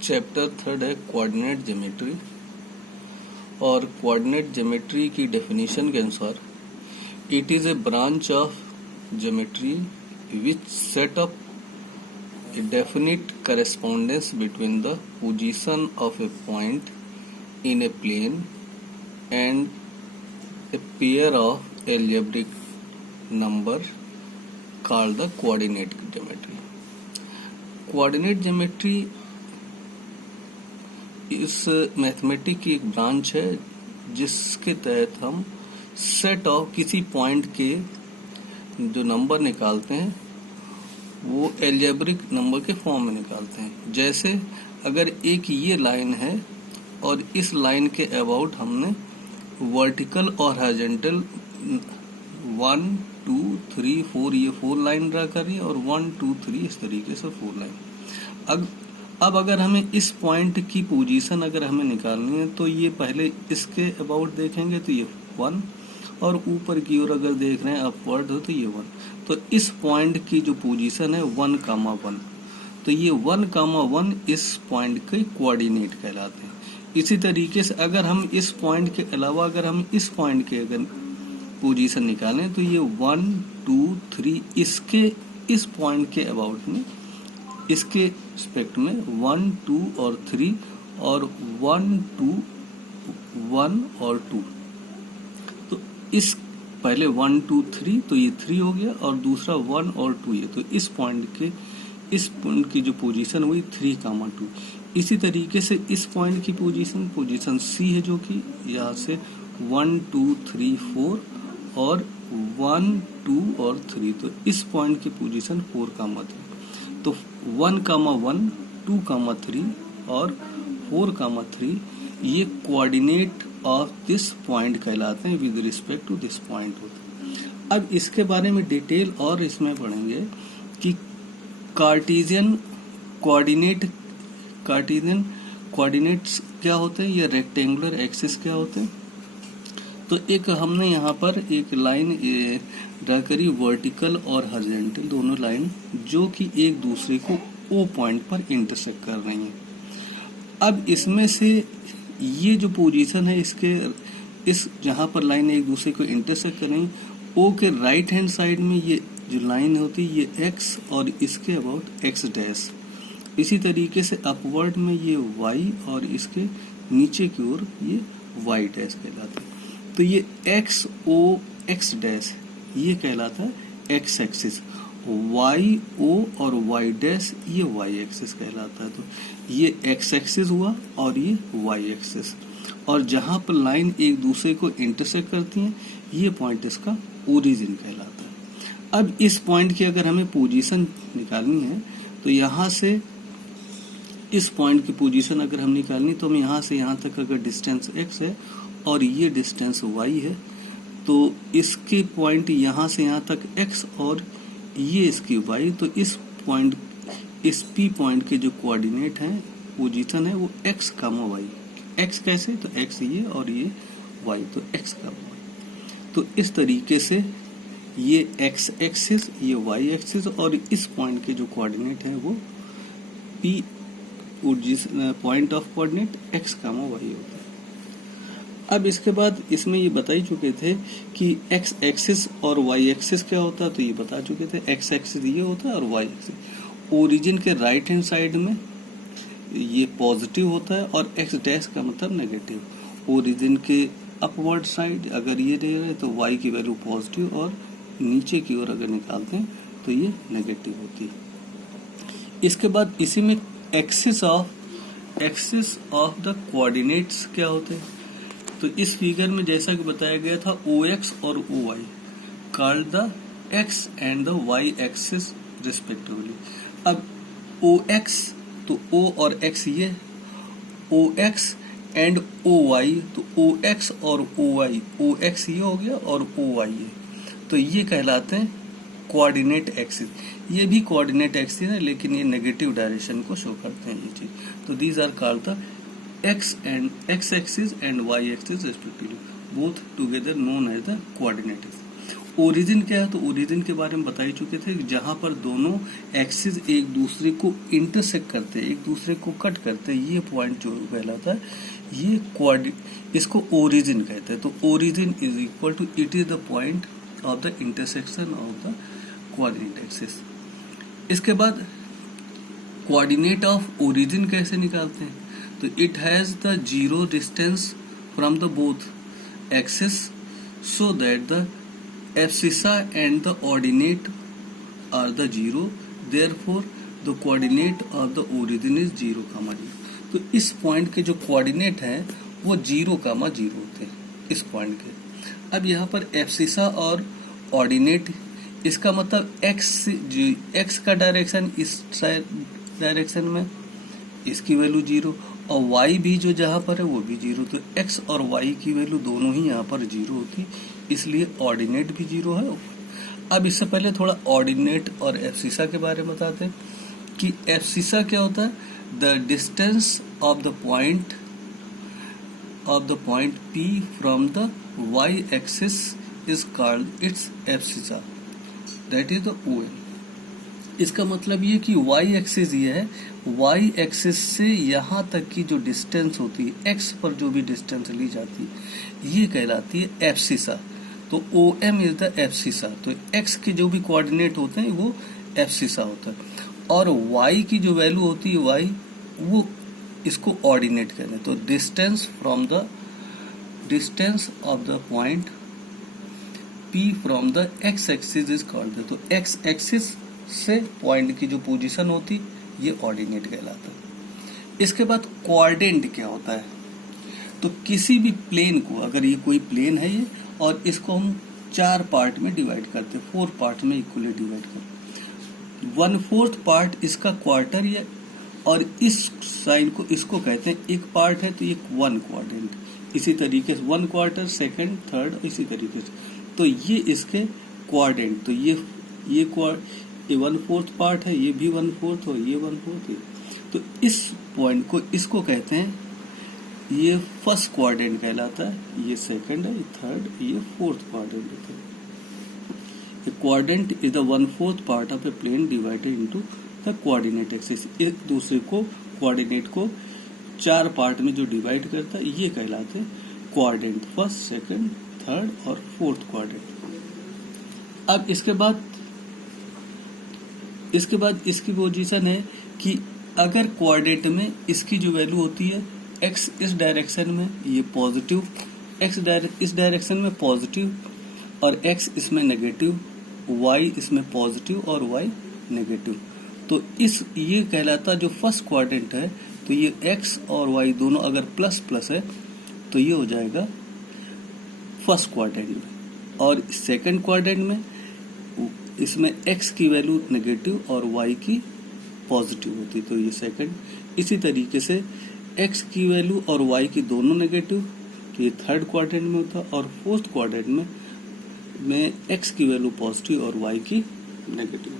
Chapter third है coordinate geometry. और coordinate geometry की डेफिनेशन के अनुसार it is a branch of geometry which set up a definite correspondence between the position of a point in a plane and a pair of algebraic number called the coordinate geometry. Coordinate geometry इस mathematic की एक branch है जिसके तहत हम set of किसी point के जो नंबर निकालते हैं वो एल्जेब्रिक नंबर के फॉर्म में निकालते हैं। जैसे अगर एक ये लाइन है और इस लाइन के अबाउट हमने वर्टिकल और हॉरिजॉन्टल 1 2 3 4 ये 4 लाइन ड्रा करी और 1 2 3 इस तरीके से 4 लाइन। अब अगर हमें इस पॉइंट की पोजीशन अगर हमें निकालनी है तो ये पहले इसके अबाउट देखेंगे तो ये 1 और ऊपर की ओर अगर देख रहे हैं अपवर्ड हो तो ये 1। तो इस पॉइंट की जो पोजीशन है 1,1 तो ये 1,1 इस पॉइंट के कोऑर्डिनेट कहलाते हैं। इसी तरीके से अगर हम इस पॉइंट के अलावा अगर हम इस पॉइंट के अगर पोजीशन निकालें तो ये 1 2 3 इसके इस पॉइंट के अबाउट में इसके रिस्पेक्ट में 1 2 और 3 और 1 2 1 और 2। तो इस पहले 1 2 3 तो ये 3 हो गया और दूसरा 1 और 2 ये तो इस पॉइंट की जो पोजीशन हुई 3,2। इसी तरीके से इस पॉइंट की पोजीशन सी है जो कि यहाँ से 1 2 3 4 और 1 2 और 3 तो इस पॉइंट की पोजीशन 4,3 तो 1,1 2,3 और 4,3 ये कोऑर्डिनेट ऑफ दिस पॉइंट कहलाते हैं with respect to this point होते हैं। अब इसके बारे में डिटेल और इसमें पढ़ेंगे कि कार्टेशियन कोऑर्डिनेट्स क्या होते हैं, ये रेक्टेंगुलर एक्सिस क्या होते हैं। तो एक हमने यहाँ पर एक लाइन ड्रा करी वर्टिकल और हॉरिजॉन्टल दोनों लाइन जो कि एक दूसरे को ओ पॉइंट पर इंटरसेक्ट कर रही हैं। अब इसमें से ये जो पोजीशन है इसके इस जहाँ पर लाइन एक दूसरे को इंटरसेक्ट कर रही हैं ओ के राइट हैंड साइड में ये जो लाइन होती है ये एक्स और इसके अबाउट एक्स डैश। इसी तरीके से अपवर्ड में ये वाई और इसके नीचे की ओर ये वाई डैश कहलाता है। तो ये एक्स ओ एक्स डैश ये कहलाता है एक्स एक्सिस, वाई ओ और वाई डैश ये वाई एक्सिस कहलाता है। तो ये एक्स एक्सिस हुआ और ये वाई एक्सिस, और जहां पर लाइन एक दूसरे को इंटरसेक्ट करती हैं ये पॉइंट इसका ओरिजिन कहलाता है। अब इस पॉइंट की अगर हमें पोजीशन निकालनी है तो यहाँ से इस पॉइंट की पोजीशन अगर हम निकालनी तो हम यहाँ से यहाँ तक अगर डिस्टेंस x है और ये डिस्टेंस y है तो इसके पॉइंट यहाँ से यहाँ तक x और ये इसकी y, तो इस पॉइंट इस P पॉइंट के जो कोऑर्डिनेट हैं पोजीशन है वो x, y। x कैसे, तो x ये और ये y तो x, y। तो इस तरीके से ये x एक्सिस ये y एक्सिस और इस पॉइंट के जो कोऑर्डिनेट है वो P point of coordinate x, y होता है। अब इसके बाद इसमें ये बता ही चुके थे कि x एक्सिस और y एक्सिस क्या होता है, तो ये बता चुके थे x एक्सिस ये होता है और y एक्सिस ओरिजिन के राइट हैंड साइड में ये पॉजिटिव होता है और x डैश का मतलब नेगेटिव। ओरिजिन के अपवर्ड साइड अगर ये दे रहे तो y की वैल्यू पॉजिटिव और नीचे की ओर अगर निकालते हैं तो ये नेगेटिव होती है। इसके बाद इसी में एक्सिस ऑफ द कोऑर्डिनेट्स क्या होते हैं, तो इस फिगर में जैसा कि बताया गया था OX और OY called the X and the Y axis respectively. अब OX तो O और X ये, OX एंड OY तो OX और OY, OX ये हो गया और OY ये, तो ये कहलाते हैं कोऑर्डिनेट एक्सिस। ये भी कोऑर्डिनेट एक्सिस है लेकिन ये नेगेटिव डायरेक्शन को शो करते हैं ये चीज। तो these are called the x axis and y axis respectively, both together known as the coordinate axis. Origin क्या है, तो ओरिजिन के बारे में बता ही चुके थे, जहां पर दोनों एक्सिस एक दूसरे को इंटरसेक्ट करते हैं, एक दूसरे को कट करते हैं, ये पॉइंट जो कहलाता है ये इसको ओरिजिन कहते हैं। तो origin is equal to it is the point of the intersection of the coordinate axis. इसके बाद कोऑर्डिनेट ऑफ ओरिजिन कैसे निकालते हैं, तो it has the zero distance from the both axis so that the abscissa and the ordinate are the zero, therefore the coordinate of the origin is 0, 0। तो इस point के जो कोऑर्डिनेट हैं वो 0, 0 होते हैं इस पॉइंट के। अब यहाँ पर एब्सिसा और ऑर्डिनेट, इसका मतलब एक्स का डायरेक्शन इस डायरेक्शन में, इसकी वैल्यू 0, और y भी जो जहाँ पर है वो भी 0, तो x और y की वैल्यू दोनों ही यहाँ पर 0 होती, इसलिए ऑर्डिनेट भी 0 है। अब इससे पहले थोड़ा ऑर्डिनेट और एब्सिसा के बारे में बताते हैं कि एब्सिसा क्या होता है, the distance of the point P from the y axis is called its abscissa, that is the OM। इसका मतलब ये कि y एक्सिस ये है, y एक्सिस से यहाँ तक की जो डिस्टेंस होती है, x पर जो भी डिस्टेंस ली जाती है, ये कहलाती है एब्सिसा। तो OM इज द एब्सिसा। तो x के जो भी कोऑर्डिनेट होते हैं वो एब्सिसा होता है, और y की जो वैल्यू होती है y, वो इसको ऑर्डिनेट कहते हैं। तो distance of the point P from the x axis is called, तो x एक्सिस से पॉइंट की जो पोजीशन होती ये ऑर्डिनेट कहलाता है। इसके बाद कोऑर्डिनेट क्या होता है, तो किसी भी प्लेन को, अगर ये कोई प्लेन है ये, और इसको हम 4 पार्ट में डिवाइड करते हैं, 4 पार्ट में इक्वली डिवाइड करते, 1/4 पार्ट इसका क्वार्टर ये, और इस साइन को इसको कहते हैं, एक पार्ट है तो ये 1 कोऑर्डिनेट, इसी तरीके से 1 क्वार्टर, 2nd, 3rd, इसी तरीके से। तो ये इसके कोऑर्डिनेट, तो ये 1/4 पार्ट है, ये भी 1/4 और ये 1/4 है। तो इस पॉइंट को, इसको कहते हैं, ये फर्स्ट क्वाड्रेंट कहलाता है, ये सेकंड है, ये थर्ड, ये फोर्थ क्वाड्रेंट होता है। A quadrant is the 1/4 part of a plane divided into the coordinate axis. एक दूसरे को कोऑर्डिनेट को 4 पार्ट में जो डिवाइड करता है ये कहलाते हैं क्वाड्रेंट, फर्स्ट, सेकंड, थर्ड और फोर्थ क्वाड्रेंट। अब इसके बाद इसकी पोजीशन है कि अगर कोऑर्डिनेट में इसकी जो वैल्यू होती है, x इस डायरेक्शन में ये पॉजिटिव, x इस डायरेक्शन में पॉजिटिव और x इसमें नेगेटिव, y इसमें पॉजिटिव और y नेगेटिव, तो ये कहलाता जो फर्स्ट क्वाड्रेंट है। तो ये x और y दोनों अगर प्लस प्लस है तो ये हो जाएगा फर्स्ट क्वाड्रेंट में, और सेकंड क्वाड्रेंट में इसमें x की वैल्यू नेगेटिव और y की पॉजिटिव होती, तो ये सेकंड। इसी तरीके से x की वैल्यू और y की दोनों नेगेटिव, तो ये थर्ड क्वाड्रेंट में होता, और फोर्थ क्वाड्रेंट में x की वैल्यू पॉजिटिव और y की नेगेटिव।